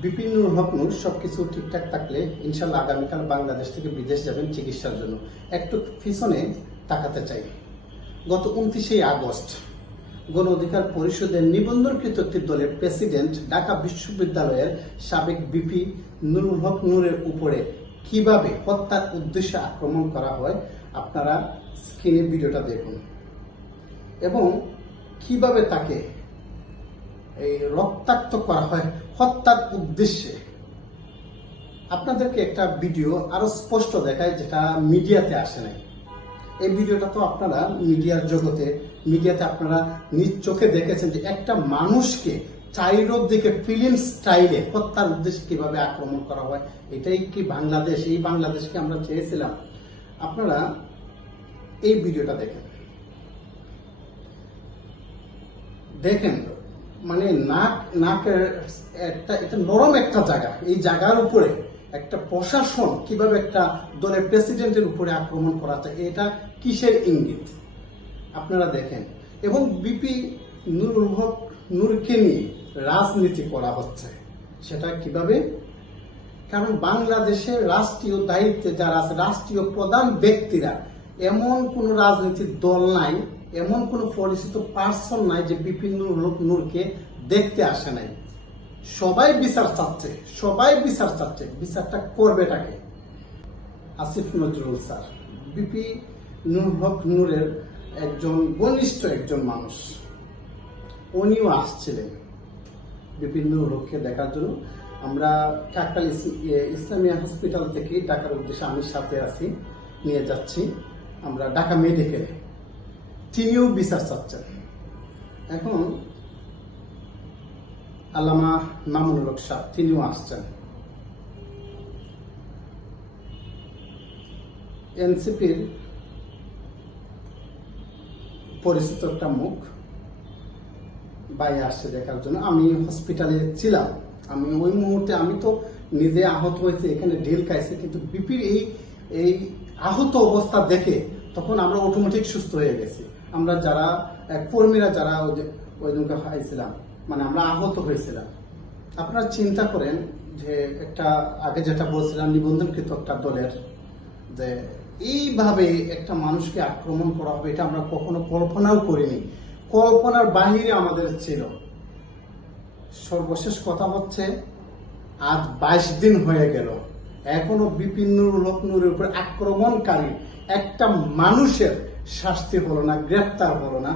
বিপিন হক নূর সবকিছু ঠিকঠাক থাকলে ইনশাল্লাহ আগামীকাল বাংলাদেশ থেকে বিদেশ যাবেন চিকিৎসার জন্য। একটু পিছনে তাকাতে চাই। গত উনত্রিশে আগস্ট গণ অধিকার পরিষদের নিবন্ধনকৃত একটি দলের প্রেসিডেন্ট ঢাকা বিশ্ববিদ্যালয়ের সাবেক বিপি নুরুল হক নূরের উপরে কীভাবে হত্যার উদ্দেশ্যে আক্রমণ করা হয়, আপনারা স্ক্রিনে ভিডিওটা দেখুন। এবং কীভাবে তাকে এই রক্তাক্ত করা হয় হত্যার উদ্দেশ্যে। আপনাদেরকে একটা ভিডিও আরও স্পষ্ট দেখায় যেটা মিডিয়াতে আসে নাই। এই ভিডিওটা তো আপনারা মিডিয়ার জগতে, মিডিয়াতে আপনারা নিজ চোখে দেখেছেন যে একটা মানুষকে চাইরোর দিকে ফিল্ম স্টাইলে হত্যার উদ্দেশ্যে কীভাবে আক্রমণ করা হয়, এটাই কি বাংলাদেশ? এই বাংলাদেশকে আমরা চেয়েছিলাম। আপনারা এই ভিডিওটা দেখেন। দেখেন মানে নাক, নাকের একটা, এটা নরম একটা জায়গা। এই জায়গার উপরে একটা প্রশাসন কীভাবে একটা দলের প্রেসিডেন্টের উপরে আক্রমণ করা যায়, এটা কিসের ইঙ্গিত? আপনারা দেখেন। এবং বিপি নুরুল হক নূরকে নিয়ে রাজনীতি করা হচ্ছে। সেটা কীভাবে? কারণ বাংলাদেশের রাষ্ট্রীয় দায়িত্বে যারা আছে, রাষ্ট্রীয় প্রধান ব্যক্তিরা, এমন কোন রাজনীতির দল নাই এমন কোন পরিচিত পার্সন নাই যে বিপিন নূরকে দেখতে আসে নাই। সবাই বিচার চাচ্ছে সবাই বিচার চাচ্ছে বিচারটা করবেটাকে আসিফ নজরুল স্যার বিপি নূর হক নূরের একজন ঘনিষ্ঠ একজন মানুষ। উনিও আসছিলেন বিপিন নূর হককে দেখার জন্য। আমরা ইয়ে, ইসলামিয়া হসপিটাল থেকে ঢাকার উদ্দেশ্যে আমি সাথে আছি নিয়ে যাচ্ছি। আমরা ঢাকা মেডিকেলে। তিনিও বিচার চাচ্ছেন। এখন আল্লামা মামুনুল হক সাহ তিনিও আসছেন। এনসিপির পরিচিত একটা মুখ বাইরে আসছে দেখার জন্য। আমি হসপিটালে ছিলাম। আমি ওই মুহূর্তে আমি তো নিজে আহত হয়েছে, এখানে ঢিল খাইছে, কিন্তু বিপির এই এই আহত অবস্থা দেখে তখন আমরা অটোমেটিক সুস্থ হয়ে গেছি। আমরা যারা কর্মীরা যারা ওই দিনকে হয়েছিলাম মানে আমরা আহত হয়েছিলাম। আপনারা চিন্তা করেন যে একটা, আগে যেটা বলছিলাম, নিবন্ধনকৃত একটা দলের, যে এইভাবে একটা মানুষকে আক্রমণ করা হবে, এটা আমরা কখনো কল্পনাও করিনি। কল্পনার বাহিরে আমাদের ছিল। সর্বশেষ কথা হচ্ছে, আজ বাইশ দিন হয়ে গেল। এখনও বিপিন নুরুল হক উপর আক্রমণকারী একটা মানুষের শাস্তি হলো না গ্রেপ্তার হলো না।